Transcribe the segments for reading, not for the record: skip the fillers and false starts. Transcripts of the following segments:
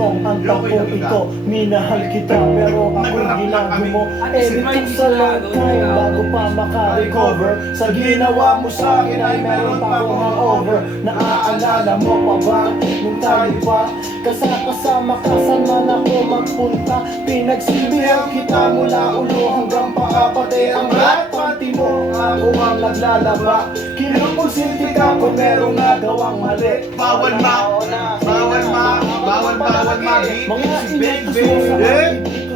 ang tapong ito, minahal kita pero ako'y ginago mo. Editing sa long time bago pa maka-recover. Sa ginawa mo sa akin ay meron pa akong hangover. Naaalala mo pa ba nung tayo pa kasama ka saan man ako magpunta? Pinagsilbihan kita mula ulo hanggang paa, pati ang rat panty mo ako ang naglalaba. Kinukonsinti ka kung merong nagawang mali. Bawal ma, mga inutos mo sa akin, dito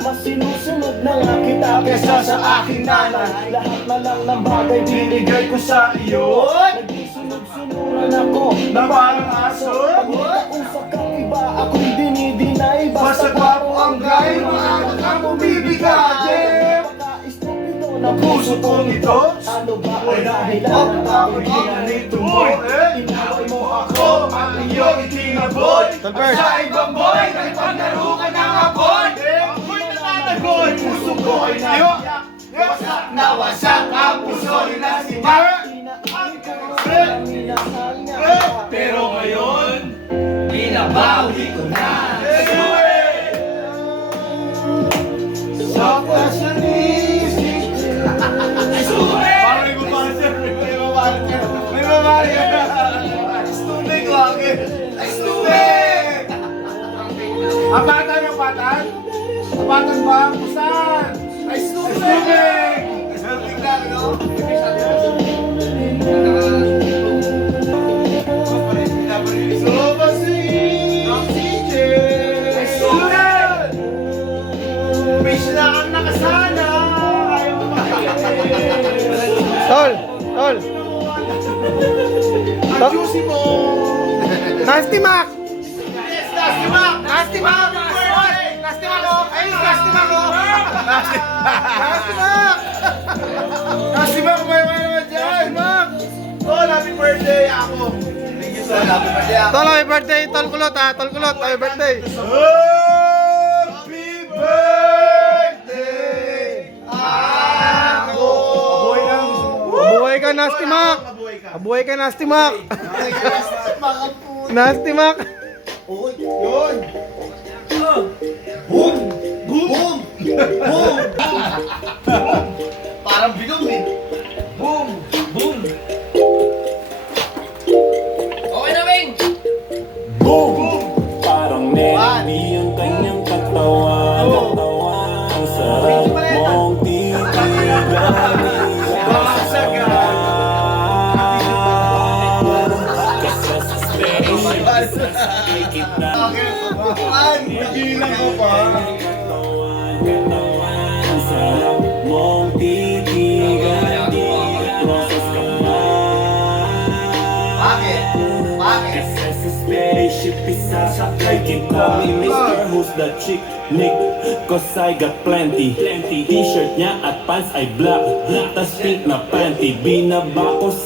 mas sinusunod na nga kita kesa sa aking nanay. Lahat na lang ng bagay binigay ko sa iyo. Nagsusunod-sunuran ako na parang aso. Pagkita kong sa kaiba ako'y dinidinay. Basta gwapo ang gay, maaga kang bumibigay. Pagka-istupido na puso kong ito. Ano ba ang dahilan na ako'y ginanito mo? Inaway mo ako at iyong itinaboy. Sa ibang boy, nakipaglaro ka ng apoy. Ako'y nananagoy, puso ko ay naiyak. Wasak na wasak ang puso'y nasimak. Pero ngayon, binabawi ko na. Sa pasyanisip. Parang may babalik siya. May babalik ka. Stupid lagi. Stupid! Apatan yung patan? Apatan ba? Kusan? Ay stupid! Stupid lang, no? Tol! Tol! Ang juicy mo! Nasty Mac! Yes, Nasty Mac! Nasty Mac! Nasty Mac ko! Ay, Nasty Mac ko! Nasty Mac! Nasty Mac! May naman dyan! Mac! Oh, happy birthday ako! Thank you so much! Happy birthday ako! Tol, happy birthday! Tol Kulot ha! Tol Kulot, happy birthday! Happy birthday! Ako! Mabuhay ka, Nasty Mac! Mabuhay ka, Nasty Mac! Nasty Mac! Yun! Boom! Boom! Boom! Parang bilog eh! Boom! Boom! Okay na, Wing! Boom! Boom! Parang Nelly ang kanyang katawan. Ang sarap mong titigan. Nagilang ko pa! Ang sarap mong titigan. Process ka man. Bakit? Bakit? Kasi sa spaceship isasakay kita. Mr. Who's the chick? Nick, cause I got plenty. T-shirt niya at pants ay black. Tas pink na panty. Binaba ko